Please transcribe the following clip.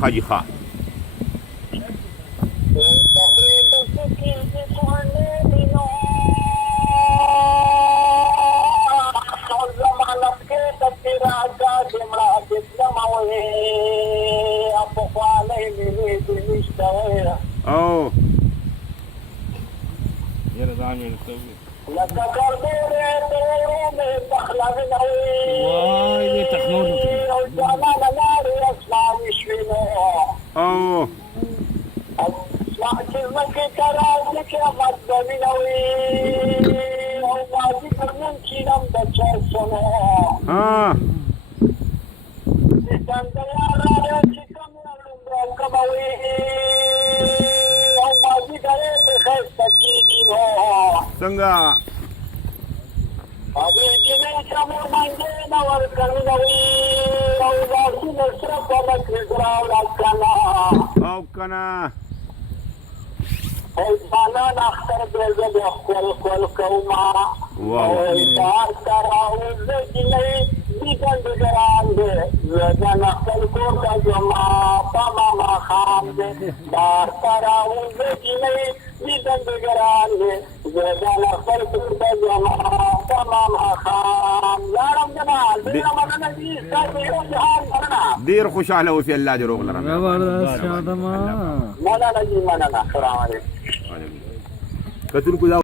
حاجی ښه او یاره ځان یې کوي وای دې تخنون او ها څنګه او کنه انسانان اختر بیزه بی خول کوما دار تراؤز جنی دیگن دیگران دے زدن اختر کورتا جمع پاما ما خام دے دار تراؤز جنی دیگن دیگران دے زدن اختر کورتا جمع پاما ما خام لارم جنا دیر مننا جی ساتھ جہان مننا ډیر خوشاله اوسې الله دې روغ لرم مننا جی مننا السلام علیکم کتونکو دا